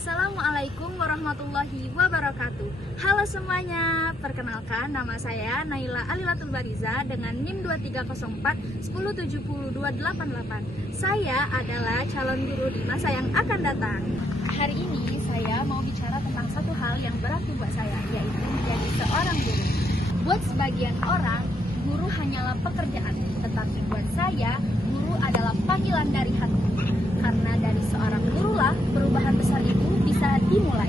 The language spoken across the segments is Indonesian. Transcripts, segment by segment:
Assalamualaikum warahmatullahi wabarakatuh. Halo semuanya, perkenalkan nama saya Naila Alilatul Bariza dengan NIM 2304 Saya adalah calon guru di masa yang akan datang. Hari ini saya mau bicara tentang satu hal yang berarti buat saya, yaitu menjadi seorang guru. Buat sebagian orang, guru hanyalah pekerjaan, tetapi buat saya, guru adalah panggilan dari hati. Karena dari seorang gurulah perubahan besar itu bisa dimulai.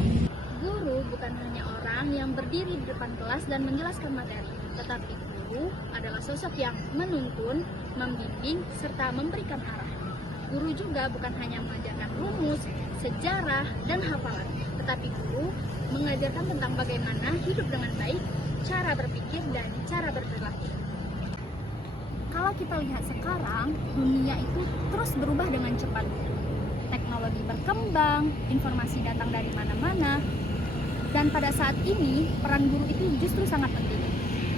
Guru bukan hanya orang yang berdiri di depan kelas dan menjelaskan materi, tetapi guru adalah sosok yang menuntun, membimbing, serta memberikan arah. Guru juga bukan hanya mengajarkan rumus, sejarah, dan hafalan, tetapi guru mengajarkan tentang bagaimana hidup dengan baik, cara berpikir, dan cara berperilaku. Kalau kita lihat sekarang, dunia itu terus berubah dengan cepat. Teknologi berkembang, informasi datang dari mana-mana, dan pada saat ini peran guru itu justru sangat penting.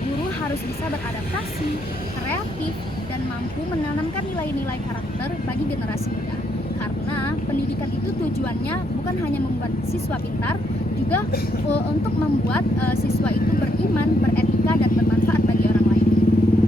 Guru harus bisa beradaptasi, kreatif, dan mampu menanamkan nilai-nilai karakter bagi generasi muda. Karena pendidikan itu tujuannya bukan hanya membuat siswa pintar, juga untuk membuat siswa itu beriman, beretika, dan bermanfaat bagi orang lain.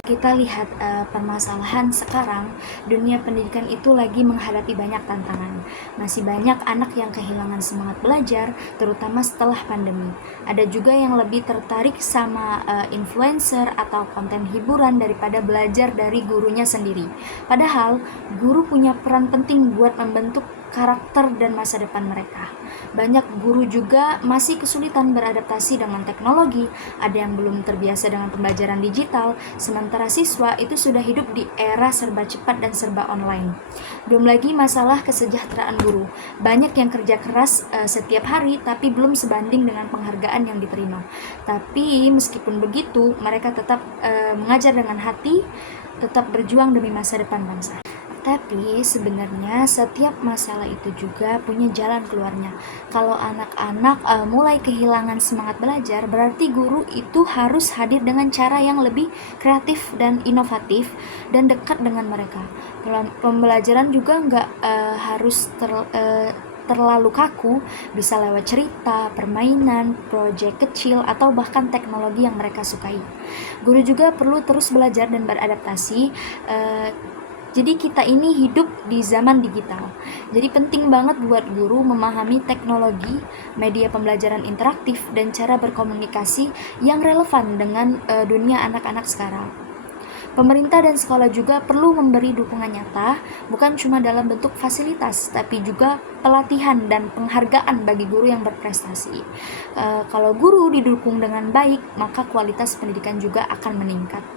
Kita lihat permasalahan sekarang, dunia pendidikan itu lagi menghadapi banyak tantangan. Masih banyak anak yang kehilangan semangat belajar, terutama setelah pandemi. Ada juga yang lebih tertarik sama influencer atau konten hiburan daripada belajar dari gurunya sendiri. Padahal, guru punya peran penting buat membentuk karakter dan masa depan mereka. Banyak guru juga masih kesulitan beradaptasi dengan teknologi, ada yang belum terbiasa dengan pembelajaran digital, sementara siswa itu sudah hidup di era serba cepat dan serba online. Belum lagi masalah kesejahteraan guru. Banyak yang kerja keras setiap hari tapi belum sebanding dengan penghargaan yang diterima. Tapi meskipun begitu, mereka tetap mengajar dengan hati, tetap berjuang demi masa depan bangsa. Tapi sebenarnya setiap masalah itu juga punya jalan keluarnya. Kalau anak-anak mulai kehilangan semangat belajar, berarti guru itu harus hadir dengan cara yang lebih kreatif dan inovatif dan dekat dengan mereka. Pembelajaran juga nggak harus terlalu kaku, bisa lewat cerita, permainan, proyek kecil, atau bahkan teknologi yang mereka sukai. Guru juga perlu terus belajar dan beradaptasi. Jadi kita ini hidup di zaman digital. Jadi penting banget buat guru memahami teknologi, media pembelajaran interaktif, dan cara berkomunikasi yang relevan dengan dunia anak-anak sekarang. Pemerintah dan sekolah juga perlu memberi dukungan nyata, bukan cuma dalam bentuk fasilitas, tapi juga pelatihan dan penghargaan bagi guru yang berprestasi. Kalau guru didukung dengan baik, maka kualitas pendidikan juga akan meningkat.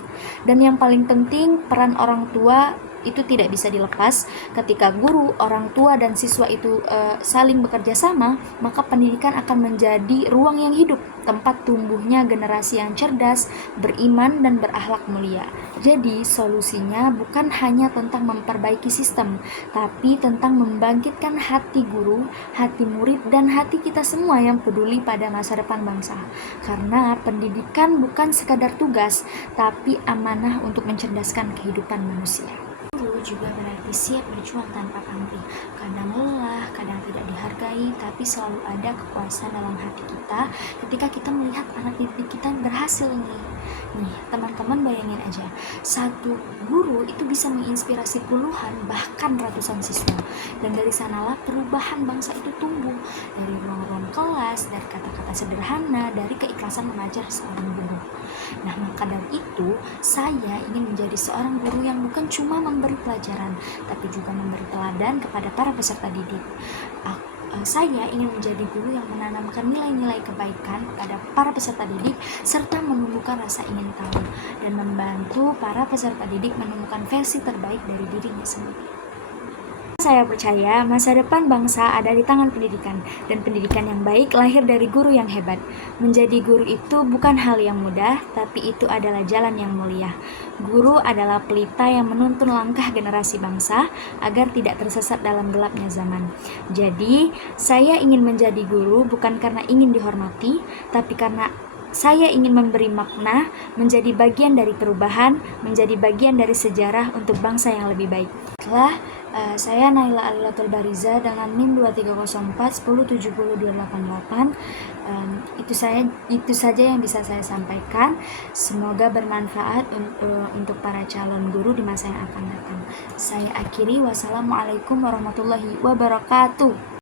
Dan yang paling penting, peran orang tua itu tidak bisa dilepas. Ketika guru, orang tua, dan siswa itu saling bekerja sama, maka pendidikan akan menjadi ruang yang hidup, tempat tumbuhnya generasi yang cerdas, beriman, dan berakhlak mulia. Jadi solusinya bukan hanya tentang memperbaiki sistem, tapi tentang membangkitkan hati guru, hati murid, dan hati kita semua yang peduli pada masa depan bangsa. Karena pendidikan bukan sekadar tugas, tapi amanah untuk mencerdaskan kehidupan manusia. Guru juga berarti siap berjuang tanpa pamrih. Kadang lelah, kadang tidak dihargai, tapi selalu ada kepuasan dalam hati kita ketika kita melihat anak didik kita berhasil nih. Teman-teman bayangin aja, satu guru itu bisa menginspirasi puluhan bahkan ratusan siswa. Dan dari sanalah perubahan bangsa itu tumbuh, dari ruang-ruang kelas, dari kata-kata sederhana, dari keikhlasan mengajar seorang guru. Maka dari itu, saya ingin menjadi seorang guru yang bukan cuma memberi pelajaran, tapi juga memberi teladan kepada para peserta didik. Saya ingin menjadi guru yang menanamkan nilai-nilai kebaikan pada para peserta didik, serta menumbuhkan rasa ingin tahu, dan membantu para peserta didik menemukan versi terbaik dari dirinya sendiri. Saya percaya masa depan bangsa ada di tangan pendidikan, dan pendidikan yang baik lahir dari guru yang hebat. Menjadi guru itu bukan hal yang mudah, tapi itu adalah jalan yang mulia. Guru adalah pelita yang menuntun langkah generasi bangsa agar tidak tersesat dalam gelapnya zaman. Jadi, saya ingin menjadi guru bukan karena ingin dihormati, tapi karena saya ingin memberi makna, menjadi bagian dari perubahan, menjadi bagian dari sejarah untuk bangsa yang lebih baik. Setelah Saya Naila Alilatul Bariza dengan NIM 2304 1070288. Itu saja yang bisa saya sampaikan. Semoga bermanfaat untuk para calon guru di masa yang akan datang. Saya akhiri, wassalamualaikum warahmatullahi wabarakatuh.